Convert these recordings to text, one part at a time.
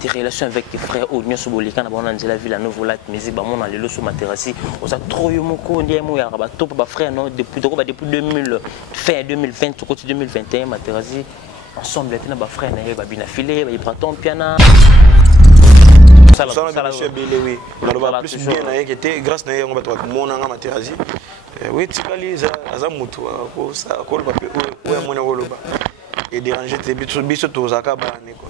tes relations avec tes frères au Nyoso Bolika na bana nzela ville à nouveau la musique ba mona lelo so materasi oza trop yo moko ndiye mo ya ba top ba frère non depuis 2000 fin 2020 tout côté 2021 materasi ensemble était na ba frère na ba bina filé ba praton piana ça la monsieur Bélé oui on va plus bien na qui était grâce na on va toi mona nga materasi oui tikali za mutu ko ça ko le papier ou ya mona woloba et déranger tes biso to zaka ba ne quoi.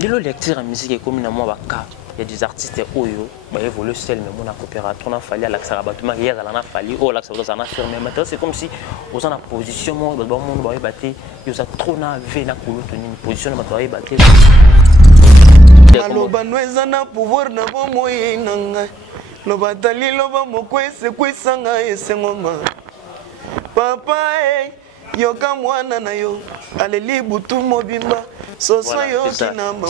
Le lecteur en musique est comme une moi baka. Il y a des artistes oyo ba évoluer seul mais mon coopérateur on a fallu à l'accès rabattement hier on a fallu oh l'accès on a fermé maintenant c'est comme si on a position moi ba mon ba batté yo ça trop na ve na kolo toni position ba ba batté aloba nweza na pouvoir na bo moyi nanga loba tali loba mokwese kwisanga esengoma papa yoka mwana na yo aleli butu mobimba soso yo kinamba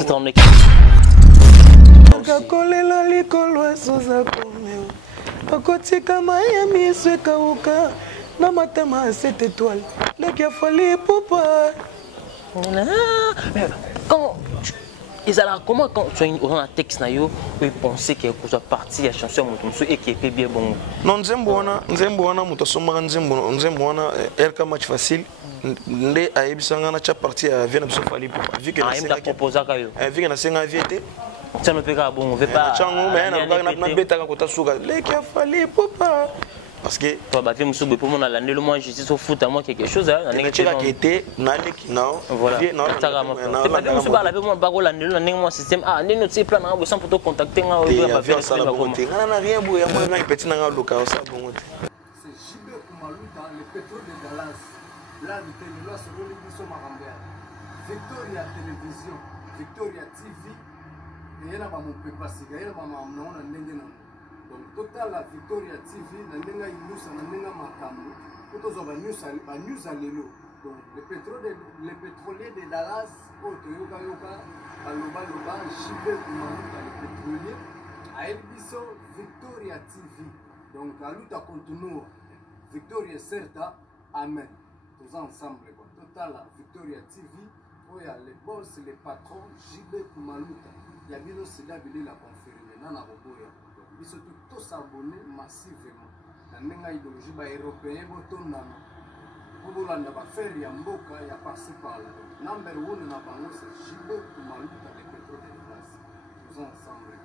kakolela likolo soza komeo akotika maya miswe kauka na matama cette étoile le qui a fallu papa quand ils allaient comment quand tu as un texte na yo oui penser que soit partie la chanson mutu et qui est bien bon non nzembo wana mutu somba nzembo wana elka match facile nde aibisanga na cha partie ya vient biso fali papa vu que na senga proposa ka yo vu que na senga viete ça ne peut pas bon on veut pas chango mais na beta ka kota suka le qui a fallu papa parce que toi ba vie musu pour mon la le moi justice au foot à moi quelque chose hein na ngetika kete na leki nao voilà ça va moi musu ba la moi ba ko la ndelo na moi système ah ndeno tsi plan na bo sans pour te contacter nga o ba faire ça la bonté na rien bo ya moi na petit na nga loka ça bon c'est JB Kumalu dans le pétrole de Dallas là le télé sur le biso marambert Victoria télévision Victoria TV et yana ba mo pepa siga yana ba mamna na ndenge na donc total la Victoria TV na ndenga ilusa na ndenga makambo kutozo ba news à lelo donc le pétrolier de Dallas auto yoka aloba JB Kumalu le pétrolier a Elbiso Victoria TV donc à luta continue Victoria certa amen tous ensemble quoi total la Victoria TV où il y a les boss les patrons JB Kumalu il y a bien aussi là la confirmer nana roboya ils sont tous abonnés massivement na ndenga idéologie ba européen botona pour la ba faire ya mboka ya passer par là number 1 na bango c'est JB Kumalu les pétrole de place tous ensemble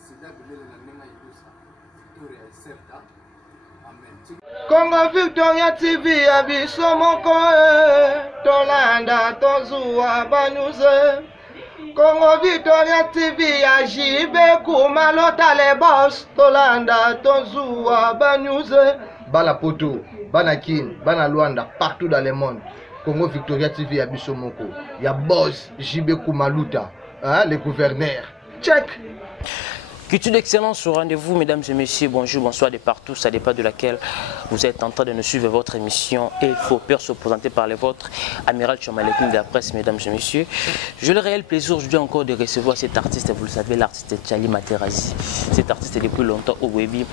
c'est là la ndenga idéologie Victoria certa amen Congo Victoria TV abiso moko tolanda tozua banuze Congo Victoria TV ya JB Kumalu les boss tolanda tozua banuze bala poto bana kin bana Luanda partout dans le monde Congo Victoria TV ya biso moko ya boss JB Kumalu hein le gouverneur check. Culture d'excellence au rendez-vous, mesdames et messieurs, bonjour, bonsoir de partout, ça dépend de laquelle vous êtes en train de nous suivre votre émission et il faut peur se présenter par les vôtres. Amiral Chomalekin de la presse, mesdames et messieurs. J'ai le réel plaisir aujourd'hui encore de recevoir cet artiste, vous le savez, l'artiste Tchali Materasi. Cet artiste est depuis longtemps au Webi.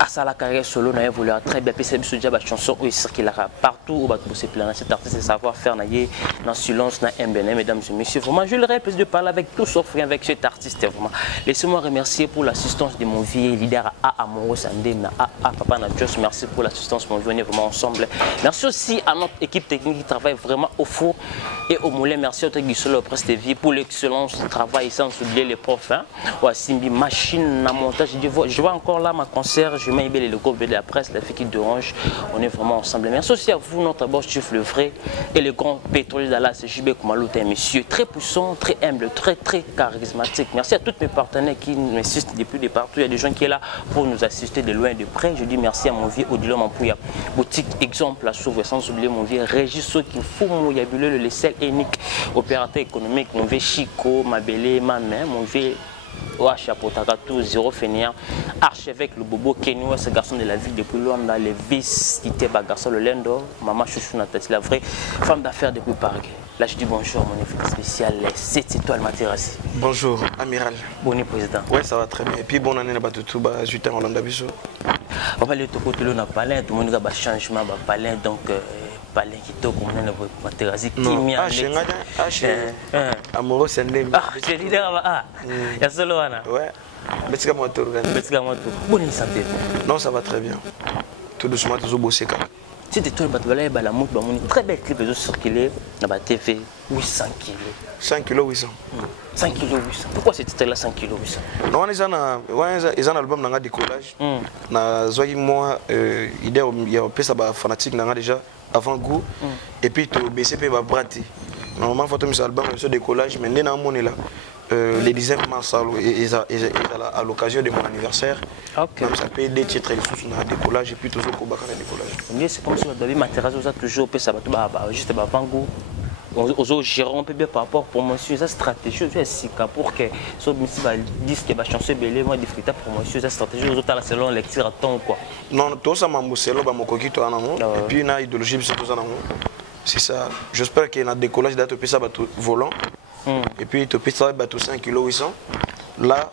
À sa la carrière solo, n'a évolué très bien, puis c'est ce diable chanson où il circulera partout où va se plaindre. Cet artiste est savoir-faire, n'a dans silence, n'a MBN, mesdames et messieurs. Vraiment, j'ai le réel plaisir de parler avec tout sauf rien avec cet artiste. Vraiment. Laissez-moi remercier pour l'assistance de mon vieux leader à Amoro Sandena, à Papa Nadjos. Merci pour l'assistance, mon vieux, on est vraiment ensemble. Merci aussi à notre équipe technique qui travaille vraiment au four et au moulin. Merci à notre Guissolo Prestevi pour l'excellence du travail, sans oublier les profs. Hein. Ou Simbi, machine à montage. Je vois encore là ma concert, je mets le groupe de la presse, la fille d'Orange. On est vraiment ensemble. Merci aussi à vous, notre boss chef le vrai et le grand pétrolier d'Allas, JB Kumalu, un monsieur très puissant, très humble, très charismatique. Merci à tous mes partenaires qui nous assistent depuis de partout. Il y a des gens qui sont là pour nous assister de loin et de près. Je dis merci à mon vieux Odilo Mampouya, boutique exemple à Sauve, sans oublier mon vieux Régis qui fout mon yabuleux le sel unique, opérateur économique, mon vieux Chico, ma belle, ma mère, mon vieux Chapeau zéro fainéant, archevêque le bobo Kenua, ce garçon de la ville depuis Luanda, les vices, Iteba garçon le Lendo, maman Chouchou Nathalie, la vraie femme d'affaires depuis Paris. Là je dis bonjour mon invité spécial, 7 étoiles Materasi. Bonjour amiral. Bonne président. Ouais ça va très bien. Et puis bonne année à Batutu, bah je t'ai en Hollande biso. On va aller tout côté là, on a parlé, tout le monde a un changement, on a parlé donc palais qui t'a comme on a terrassé qui m'a amoureux c'est ndem j'ai dit il y a solo ana ouais Betsika moto bonne santé non ça va très bien tout doucement toujours bosser quand c'était toi le la moto ba moni très belle clip de circuler na ba TV 800 kg 5 kg 800 5 kg 800 pourquoi ce titre là 5 kg 800 non ils ont un album dans décollage na zoyi moi idée il y a pesa ba fanatique na déjà avant goût et puis to BCP va brater normalement faut mettre album sur décollage mais n'est na monnaie là les 10e mars à l'occasion de mon anniversaire. Okay. Même ça peut des titres sous un décollage et puis toujours au bac à décollage. Mais c'est comme si vous avez matériel toujours ça va juste bango. Aux gérants peut bien par rapport promotion ça stratégie je suis pour que ce disque va changer belé moi difficulté promotion ça stratégie aux autres selon lecture à temps quoi. Non tout ça m'a mousselo ba mokokito anamo et puis na idéologie c'est tout ça c'est ça j'espère qu'il y a un décollage date puis ça va tout volant. Et puis tu peux savoir bateau 5 kg 800 là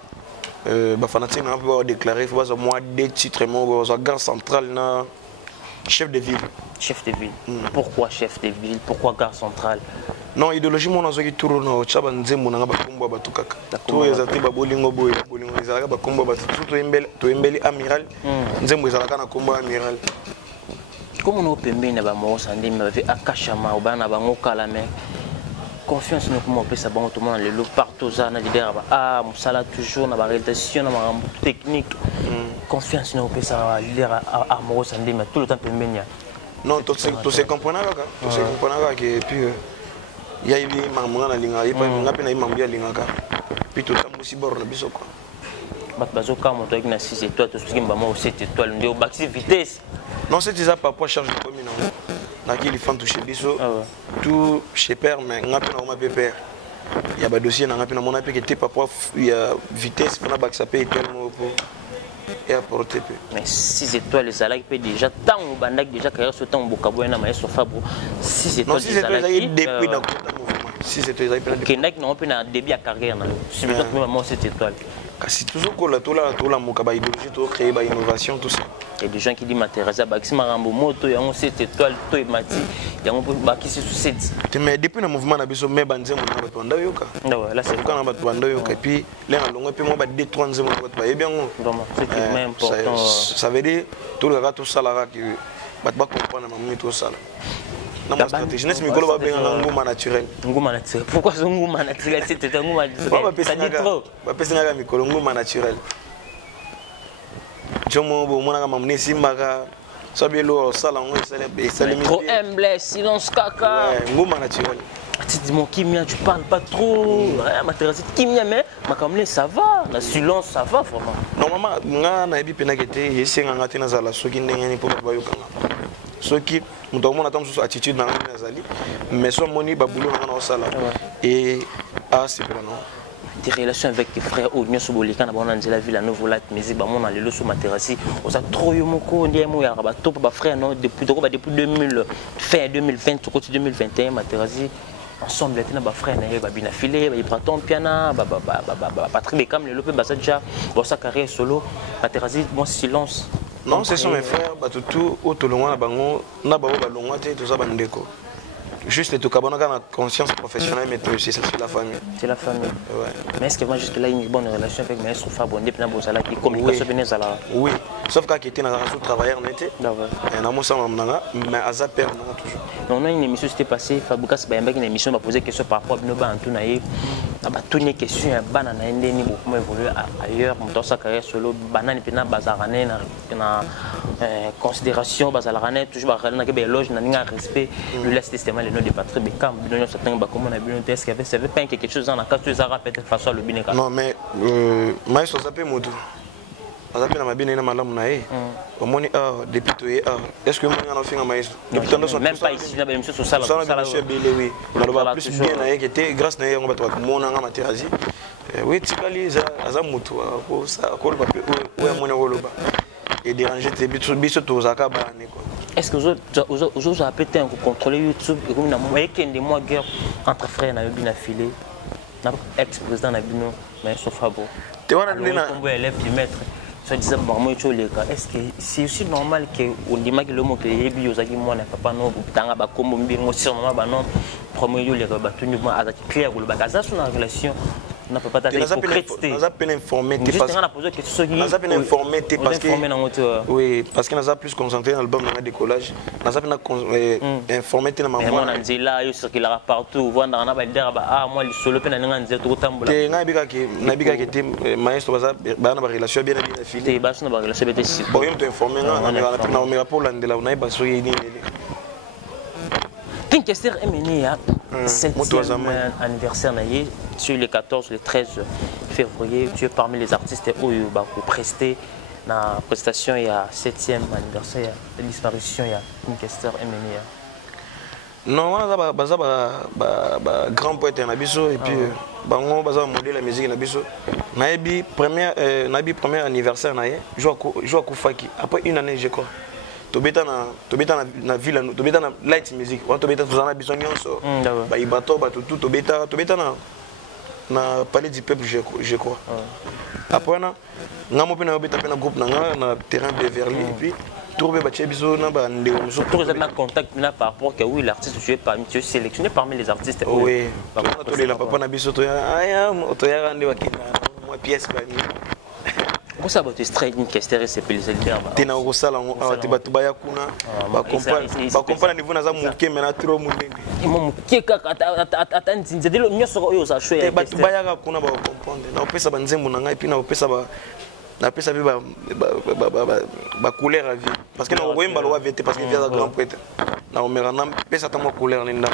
fanatique n'a pas déclaré il faut avoir moins des titres mon gare centrale na chef de ville pourquoi chef de ville pourquoi gare centrale non idéologie mon azoki tour na chaba nzembo na ba kombo ba tukaka to ezati ba bolingo boy bolingo ezalaka ba kombo ba to embeli amiral nzembo ezalaka na kombo amiral comme on pembe na ba mo sandi me ve akashama obana ba ngokala me confiance nous comment on peut ça bon tout le monde les loups partout ça na dire musala toujours na ba réalisation na ma technique confiance nous on peut ça leader à Moro Sandé mais tout le temps pembenia non tout se comprendre là tout se comprendre que puis il y a eu mamanga na linga ipa ngapi na imambia linga ka puis tout ça musi bord na biso quoi bazo ka moto avec na 6 étoiles tout ce qui m'a 7 étoiles ndio baxi vitesse non c'est déjà pas pour charge de commune qui les font toucher biso tout chez père mais ngapi na ma pépère il y a ba dossier na ngapi na mon appel qui était papa il y a vitesse pour na bac ça paye tellement pour et apporter mais 6 étoiles les salariés peut déjà tant au bandak déjà carrière ce temps bokabo na maestro fabo 6 étoiles les salariés depuis dans mouvement 6 étoiles Kenek non peut na début à carrière na si peut-être même 7 étoiles kasi toujours tout la mokaba idéologie tout créer ba innovation tout ça et des gens qui disent matériel baxi marambo moto yango 7 étoiles to mati yango bakisi sous 7 mais depuis le mouvement na biso me banzemo na bato nda yoka là c'est quand na bato nda yoka et puis les na longo pe mo ba 2-3 nzemo na bato ba bien ngo c'est même important ça veut dire tout le gars tout ça là que bato ba comprendre na tout ça la stratégie n'est mikolo ba benga nguma naturel pourquoi ce nguma naturel c'était un nguma ça dit trop ba pesinga mikolo nguma naturel jomo bo mona kama mnesi maka sabelo sala ngo salemi trop humble silence caca nguma naturel tu dis mon kimia tu parles pas trop matériel kimia mais makamle ça va la silence ça va vraiment normalement nga na ebi pena kete yesenga ngati na zala soki ndengeni pour ba yokanga soki muto mona tam sous attitude na ngazali mais so moni babulo na na sala et c'est vraiment des relations avec tes frères au Nyo Sobolika na bana nzela ville à nouveau la musique ba mona lelo so materasi oza trop yo moko ndiemo ya ba top ba frère non depuis 2000 fin 2020 tout côté 2021 materasi ensemble était na ba frère na ba bina filé ba Ibraton piana ba Patrick Bekam lelo pe ba déjà bon sa carrière solo materasi bon silence non ce sont mes frères ba tout autolongwa na bango na ba longwa te tout ça bandeko juste tout cabana na conscience professionnelle mais aussi c'est la famille. C'est la famille. Ouais. Mais est-ce que moi juste là une bonne relation avec Maestro Fabo depuis na bozala qui communication benezala. Oui. Sauf quand qui était dans un travailleur n'était. D'accord. Et na mosa mamnanga mais aza père non toujours. On a une émission c'était passé Fabuka c'est une émission m'a posé question par rapport à Binoba Antunaye. Ba tourner question ya bana na ndeni beaucoup évoluer ailleurs dans sa carrière solo banane pena bazarane na considération bazarane toujours ba na ke éloge na ninga respect le laisse testament le nom de Patrick Bekam bino certains ba comment na bino est-ce qu'il y avait pas quelque chose dans la cas tu zara peut-être façon le bineka non mais maïso ça peut moto azapi na mabine na malamu na ye omoni depuis to ye est-ce que moi na finga maïso depuis tando même pas ici na ba émission sur ça la monsieur Bélé oui on a plus bien na ye qui était grâce na ye on va toi mona nga materazi oui tikali za mutu ko ça ko le papier ou mona woloba et déranger tes biso to zaka ba ne quoi. Est-ce que vous avez peut-être contrôler YouTube et comme na moyen qu'il y a des mois guerre entre frères na bina filé na ex-président na bino Maestro Fabo te wana na élève du maître ça disait maman et les gars, est-ce que c'est aussi normal que on dit que le mot que les bio zaki moi n'a pas non tanga ba comme mbingo sur maman ba non premier yo les gars ba tout nous à clair ou le bagaza sur la relation n'a pas ta hypocrite. Nous a peine informé parce que nous a peine informé parce que oui parce que nous a plus concentré dans l'album dans décollage nous a peine informé dans maman on a dit là yo sur qu'il a partout voir dans ba dire ah moi le solo peine na nganze to tambola te ngabika ke te maestro baza ba na relation bien bien affilié te ba na ba relation bien si bon yo te informer na on pour landela on a ba so yini King Kester Emeni a 7e anniversaire sur le 14 le 13 février. Tu es parmi les artistes où il va prester la prestation. Il y a 7e anniversaire de disparition. Il y a King Kester Emeni. Non, on a grand poète en abisso et puis on a modèle la musique en abisso. Naïbi premier anniversaire naïe. Je joue à Koufaki après une année je crois. Tobeta na ville tobeta na light music on tobeta tozana biso nyonso ba ibato ba tout tobeta na palais du peuple je crois après na ngamo pe na obeta pe na groupe na terrain Beverly et puis trouver ba biso na ba ndeko muso tout na contact na par rapport que oui l'artiste tu es parmi tu es sélectionné parmi les artistes oui to le la papa na biso to ya to ya rande wakina moi pièce ba ni Comment ça va te straight une question c'est plus le terme. Tena ko sala on te batu baya kuna ba comprendre niveau na za muke mena trop munene. Imo muke kaka atanzi nzedelo nyoso oyo za show ya batu baya ka kuna ba comprendre. Na opesa ba nzembo na ngai puis na opesa ba na pesa ba couleur à vie parce que na oyemba lo VT parce que via la grand poète. Na omera na pesa ta mo couleur ni ndam.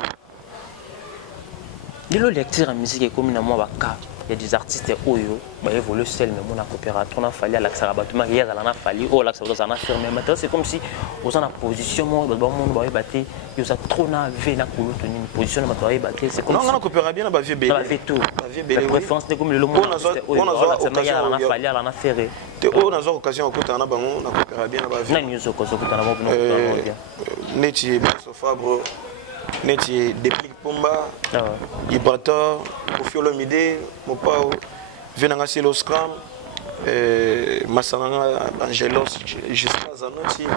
Dilo lecture en musique comme na moi ba ka il y a des artistes oyo ba évoluer seul mais mon coopérateur on a fallu à l'axarabatuma hier à la fallu oh l'axarabatuma ça a fermé maintenant c'est comme si aux en position moi ba monde ba batté yo ça trop na v na kolo tenir une position ba batté c'est comme non on a coopéré bien ba vie belé ba fait tout la préférence de comme le monde on a occasion à la fallu à la ferré te on a occasion ko na bango na coopéré bien ba vie na news ko so ko na bango neti Maso Fabre Neti Déplique Pomba, Ibrator, Ofiolomide, Mopao, Venanga Silo Scram, Massananga Angelos, jusqu'à Zanoti,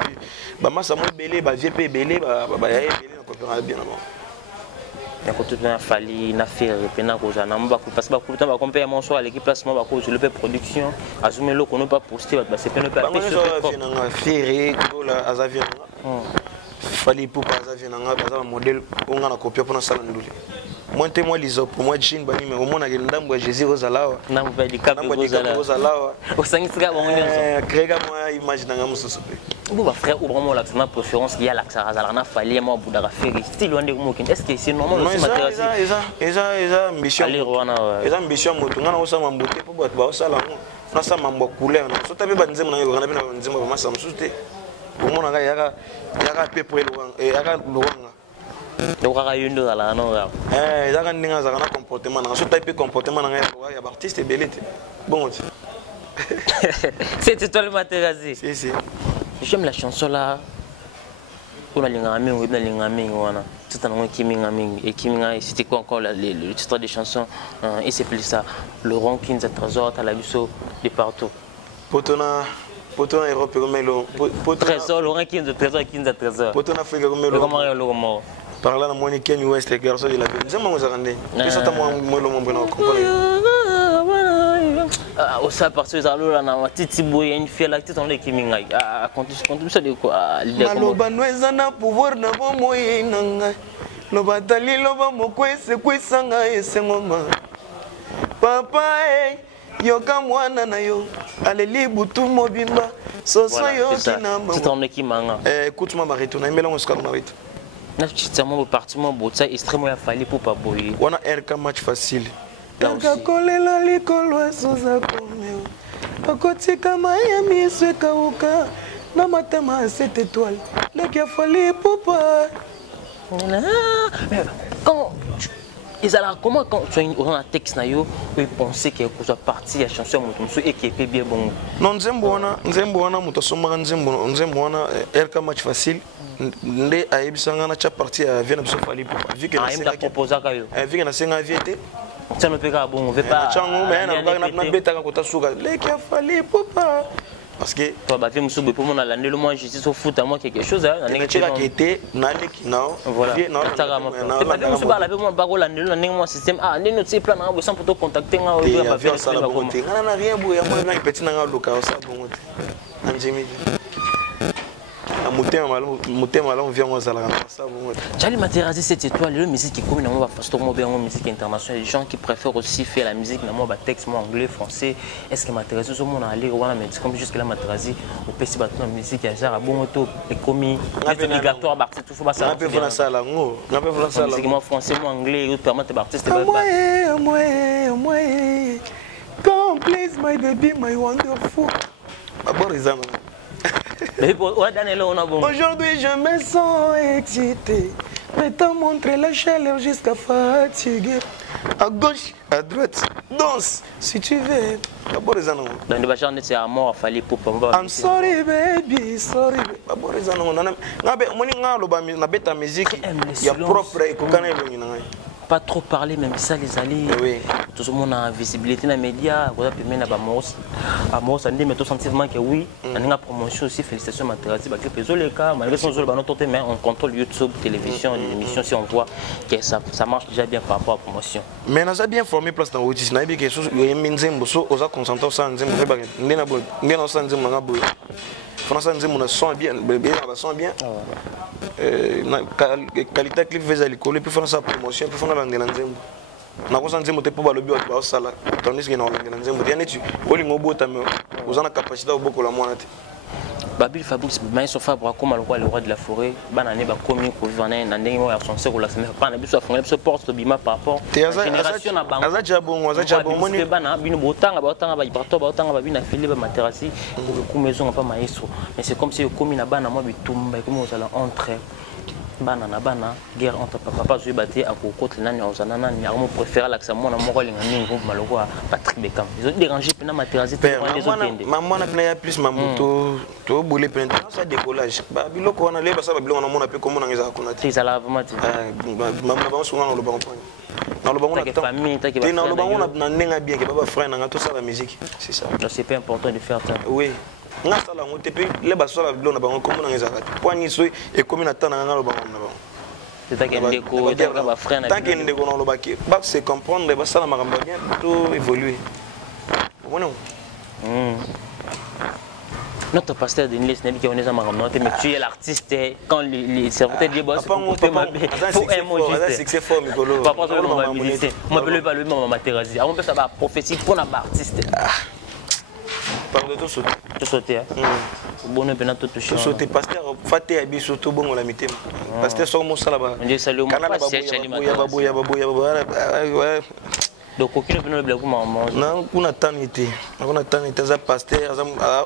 Bamassa Belé, VP Belé, Bayaye Belé, on coopérera bien avant. Il y a tout un fallu, il a fait repéna cause à Namba, parce que le temps va compter mon soir à l'équipe placement va cause le production, à zoomer l'eau qu'on n'a pas posté, c'est pas le pas. Ferré, la Azavien. Fali pour pas un modèle on a copié pour ça moi témoin les autres moi jean bani mais au moins na ndambo Jésus Rosalawa na mbali cap Rosalawa au sangisa bon créga moi image na mususu vous va frère ou vraiment l'accent préférence il y a l'accent Razala na fali moi boudara faire style on est-ce que c'est normal aussi matériel eza ambition eza ambition moto ngana osama mbote pour bato ba osala na sa mambo couleur so tabe banzemo na yokana bina banzemo ba masa mususu au moins na yaka peu près yaka loanga donc à une de la non yaka ndinga za kana comportement na so type comportement na ya artiste belete bon c'est toi le matériel si j'aime la chanson là on a l'ingami on a l'ingami wana tout un nom kiminga mingi et kiminga c'était quoi encore le titre des chansons et c'est plus ça Laurent Kinza Trésor à la biso de partout Potona Europe comme le Trésor Laurent Kinza Trésor Potona Afrique comme le comment par là na moni Ken West garçon de la vie nzema ngozakande pesa ta mo lo mombo na comprendre au ça parce que ça là na titi boy une fille là titi on les kiminga continue ça de quoi maloba nweza na pouvoir na bo moye nanga loba tali loba mokwese kwisanga esengoma papa yoka mwana na yo aleli butu mobimba soso yo kinamba c'est on kimanga écoute-moi Marito na imela ngoska Marito na chitamo partement botsa extrêmement ya fali pour pas boyer wana RK match facile taka kolela likolo soza komeo bakotika Miami swekauka na matama 7 étoiles leki ya fali popa quand ils allaient comment quand tu as un texte na yo oui penser que soit partie la chanson mutu et qui est bien bon non nzembo wana mutu somaka nzembo wana RK match facile nde ayebisanga na cha partie ya vient biso fali popa vu que na proposer ka yo vu que na senga viete ça ne peut pas bon on veut pas chango mais na betaka kota suka leki ya fali popa parce que toi bah film soube pour mon alande le moi justice au foot à moi quelque chose hein tu l'as quitté naleki non voilà ça va moi pas bien souba la moi ba rolande le ndenge moi système ah ndenge notre plan na besoin pour te contacter nga ba faire ça ba comment ngana na rien boya moi na petit na nga loka ça bon anjemi motema là on vient on sala ça bon Jali Materazzi cette étoile le musique qui comme normalement va faster moi bien en musique internationale les gens qui préfèrent aussi faire la musique normalement ba texte moi anglais français est-ce que Materazzi so mon aller wana mais comme jusque là Materazzi au PC ba la musique ya genre bon auto et commis obligatoire ba artiste tout faut pas ça on peut faire ça là ngo on peut faire ça là musique moi français moi anglais ou permettre ba artiste ba moi come please my baby my wonderful Baborizana. Aujourd'hui je me sens excité, mais t'as montré la chaleur jusqu'à fatiguer. À gauche, à droite, danse si tu veux. Baborizana. Dans le bachar c'est à mort fallait pour pas. I'm sorry baby, sorry. Baborizana. Na beta musique, il y a propre et kokana elongina. Pas trop parler même ça les alliés oui. Tout le monde a visibilité dans les médias voilà permet na ba mos ça mais tout sentiment que oui on a promotion aussi félicitations Materazzi ba clip les cas malgré son ba notre mais on contrôle YouTube télévision les émissions si on voit que ça marche déjà bien par rapport à la promotion mais on a bien formé place dans Otis na bi que so yo minzembo so oza concentrer ça nzembo ba ndena bo ndena so nzembo nga bo français nzembo na son bien bébé na son bien qualité clip faisait l'école puis faire sa promotion puis faire la nzembo na ko nzembo te po ba lobi ba sala tandis que na la nzembo dia netu olingo bota me ozana capacité oboko la mwana te Babil Fabrice Maïso Fabre comme le roi de la forêt banane ba commis ko vivana na ndenge mo ya sonse ko la semaine pas na biso afongela biso porte bima par rapport génération na bango azaja bon moni bana bino botanga ba iparto ba otanga ba bina fili ba Materazzi pour ko maison pas maïso mais c'est comme si commis na bana mo bitumba comme on sala entre bana na bana guerre entre papa je batté à côté nani ozana nani armo préférer l'accent mon amour linga ningo maloko Patrick Beckham ils ont dérangé pena Materazzi maman na pena plus mamuto to boule pena ça décollage ba biloko wana leba ça ba biloko na mona pe comme na ngeza kuna ti ça la vraiment maman ba songa no lo ba comprendre na lo ba ngona famille ta ki ba na lo ba ngona na nenga bien que baba frère na tout ça la musique c'est ça c'est pas important de faire ça oui nga sala ngote pe le ba sola bilo na bango comme na ngeza kwani so e comme na tana nga lo ba ngona ba c'est ta kende ko ta ba frère na tant que ndeko na lo ba ki ba se comprendre ba sala makamba bien tout évoluer bon notre pasteur de Nice n'est pas qu'on est en marron mais tu es l'artiste quand les serviteurs disent boss faut un mot juste c'est fort Mikolo papa on va visiter moi je pas le nom Materazzi on peut ça va prophétie pour un artiste pardon tout sauter bon on peut tout toucher tout sauter pasteur faté abiso tout bon on la mitema pasteur so mo sala ba Dieu salue moi pas c'est animateur donc aucune opinion de maman non on attend ça pasteur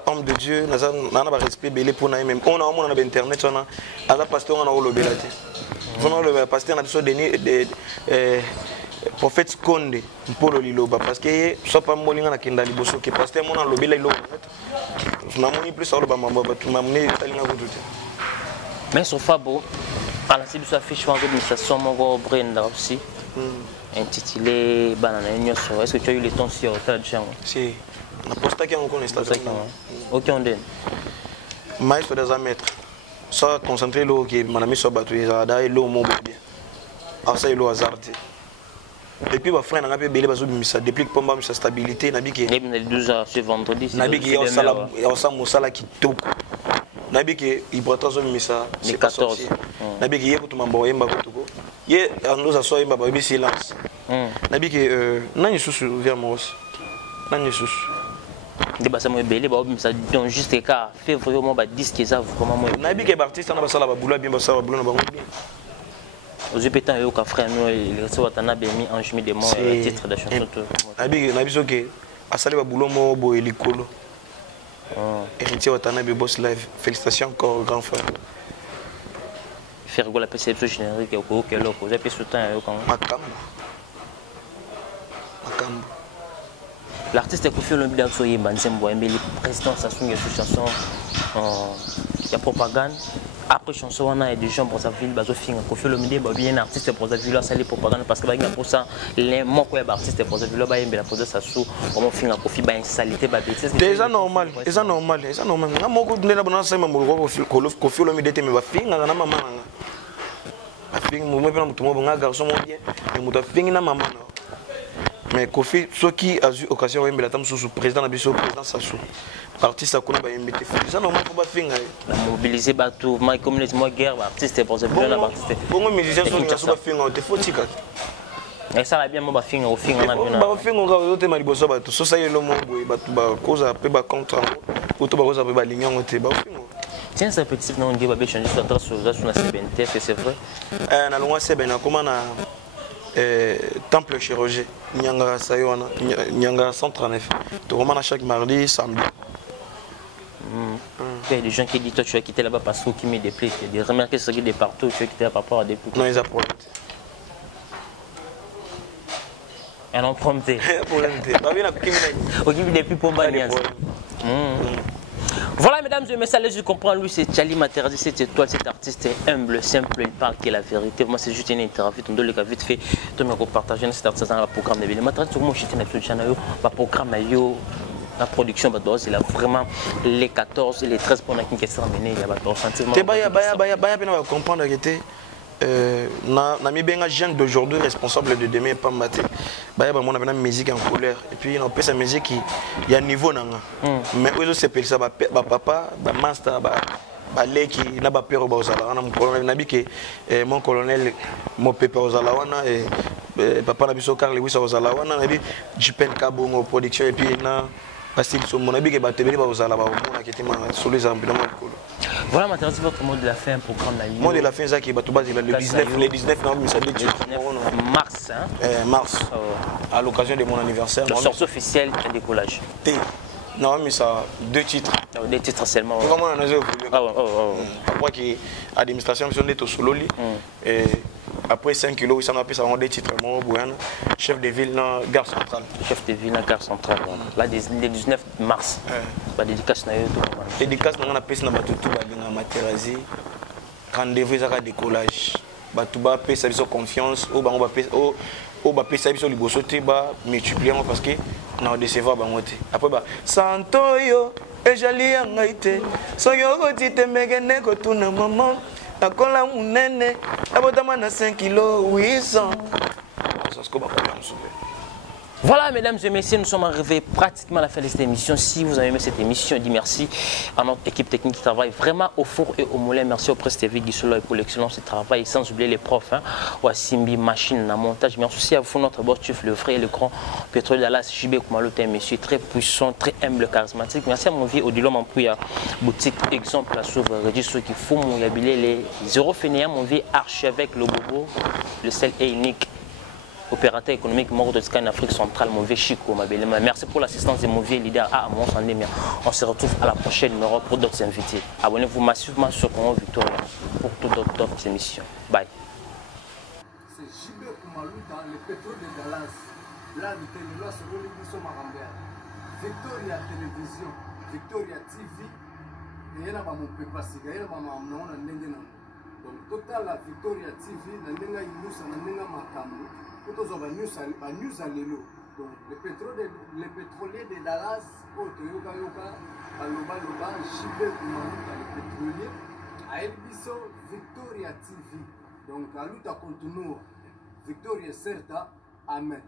homme de Dieu na ba respect belé pour na même on a internet on a pasteur on a le belate vraiment le pasteur na biso de prophète Konde pour le liloba parce que soit pas molinga na kenda liboso que pasteur mon na lobela liloba na moni plus sur le bamba ba tu m'amener talinga ko tout mais sur Fabo à la cible sa fiche d'administration mon Brenda aussi intitulé banana nyoso est-ce que tu as eu le temps sur ta channel si na posta qui on connaît Instagram OK on donne maître des maîtres ça concentrer l'eau qui manami so batu ya da l'eau mo bien alors ça l'eau hasardé depuis ba frère na pe belé bazo bimisa depuis que pomba misa stabilité na biki le 12 heures ce vendredi na biki ya sala musala kitoko na biki ibrato misa c'est 14 na biki ye kutuma mbo yemba kutoko ye ando za so yemba ba bi silence na biki nani susu vers moi nani susu de basa mo belé ba bimisa donc juste car février mo ba disque ça vraiment moi na biki ba artiste na ba sala ba bula bien ba sala ba bula na bango bien aux pétants et au frère nous il reçoit tana bemi en chemin de mort titre de chanson tout na biso ke asali ba boulot mo bo elikolo héritier watana be boss live félicitations encore grand frère faire rigoler la perception générique au que l'autre vous avez soutenir quand makambo l'artiste est confié le bidon so yemba nzembo mbeli président Sassou Nguesso chanson il y a propagande après chanson on a des gens pour sa ville bazo finga ko fait le midi ba bien artiste pour sa ville ça les propagande parce que ba pour ça les mots quoi artiste pour sa ville ba yembe la poser ça sous comment finga ko fi ba insalité ba bêtise déjà normal ça normal nga moko ndena bona sema mo ko fait le midi te me ba finga na mama nga ba finga mo me pena mutu mo nga garçon mo bien et mutu finga na mama na mais Kofi ceux qui a eu occasion yembe la tam sous président na biso président Sassou artiste a connaît ba yembe te ça normal faut ba finga mobiliser ba tout ma communauté moi guerre artiste pour sa ville na artiste bon musicien so ba finga te faut tika et ça va bien mo ba finga au finga na bien ba finga nga te mali boso ba to so ça yelo mo boy ba tout ba cause pe ba contre ou to ba cause pe ba ligne ngote ba finga tiens ça petit non on va changer son adresse sur la CBNT c'est vrai na longwa CBN comment na temple chirurgie Nyanga Sayona Nyanga 139 tu remandes chaque mardi samedi il y a des gens qui disent toi tu as quitté là-bas parce que qui met des plaies il y a des remarques qui sont de partout tu as quitté par rapport à des plaies non ils apprennent un emprunté pas bien au qui depuis pour Banias. Voilà mesdames et messieurs, je comprends, lui c'est Tchali Materazzi, cette étoile, cet artiste est humble, simple, il parle qui est la vérité. Moi c'est juste une interview, on doit le vite fait, tout le monde partage cet artiste dans le programme de Ville. Materazzi, moi je suis dans le programme, la production, il a vraiment les 14 et les 13 pour qui sont amenés, il y a pas sentiment. Tu comprendre que na mi benga jeune d'aujourd'hui responsable de demain pas maté ba ba mon na musique en colère et puis on peut sa musique il y a niveau nanga mais eux c'est ça ba papa ba master ba leki na ba père ba osala na mon colonel na bi que mon colonel mon pépé osala wana et papa na biso Carl Lewis osala wana na bi Jipen Kabongo production et puis na parce que mon ami que ba tebeli ba osala ba mona qui était sur les ambitions. Voilà, maintenant, votre mot de la fin pour prendre la ligne. Mot de la fin, c'est que le 19 mars. Mars, à l'occasion de mon anniversaire. La sortie officielle du décollage. Non, mais ça, 2 titres. 2 titres seulement. Comment on a joué après que l'administration est au Sololi. Après 5 kilos, ça a fait 2 titres. Chef de ville dans Gare Centrale. Chef de ville dans Gare Centrale. Là, le 19 mars. La dédicace na yoto. Dédicace na na pesa na batutu ba linga Materazzi. Rendez-vous za décollage. Batuba pesa biso confiance au bango ba pesa au ba pesa biso liboso te ba multiplier parce que na décevoir bango te. Après ba santoyo ejali yangaite. Soyo gotite megene ko tuna maman. Akola munene abotama na 5 kilos 800. Ça se ko ba problème soulevé. Voilà mesdames et messieurs, nous sommes arrivés pratiquement à la fin de cette émission. Si vous avez aimé cette émission, je dis merci à notre équipe technique qui travaille vraiment au four et au moulin. Merci au Presse TV Guissolo pour l'excellence du travail. Et sans oublier les profs, Wassimbi, machine, la montage. Merci aussi à vous, notre boss, le vrai et le grand pétrole Dallas, JB Kumalote, monsieur très puissant, très humble, charismatique. Merci à mon vieux Odilon Mampouya, boutique exemple à sauver, registre qui faut mouillabiller les zéro fainéants, mon vieux archevêque, le bobo, le seul et unique opérateur économique mort de Scan Afrique centrale, mauvais Chico, ma belle. Merci pour l'assistance des mauvais leaders à mon Sandemia. On se retrouve à la prochaine numéro pour d'autres invités. Abonnez-vous massivement sur Congo Victoria pour toutes d'autres émissions. Bye. C'est JB Kumalou dans le pétrole de Dallas. Là, nous tenons sur le Bisso Marambert. Victoria Télévision, Victoria TV. Et il y a mon papa, il y a mon donc, total la Victoria TV, il y a un news à l'élo. Donc, les pétroliers de Dallas, Toyoka Yoka, Baloba Loba, JB Kumalou dans les pétroliers, à Elbiso, Victoria TV. Donc, à l'outa continue, Victoria Certa, Amen.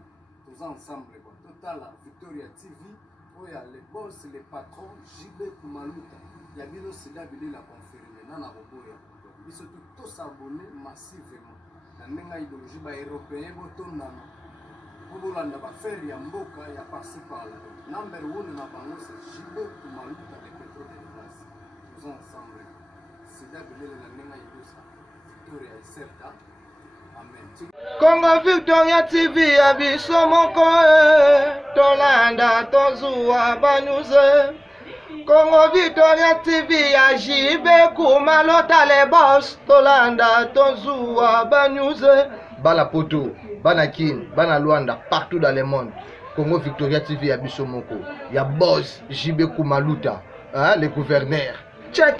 Tous ensemble, quoi. Total la Victoria TV, où il y a les boss, les patrons, JB Kumalou. Il y a bien aussi là, il a confirmé, non, ils sont tous abonnés massivement. Dans l'idéologie européenne, pour Bolanda, faire Yamboka, il y a passé par là. Number 1 na bango, c'est JB Kumalou dans les pétroles de glace. Tous ensemble. C'est là que Victoria est certa. Amen. Congo Victoria TV, abiso moko Tolanda, Tozua, Banyuze. Congo Victoria TV, JB Kumalo, les boss, Tolanda, Tozua, Banyuze. Bana Poto, Bana Kin, Bana Luanda, partout dans le monde. Congo Victoria TV, abiso moko. Il y a boss, JB Kumaluta, hein, le gouverneur. Check.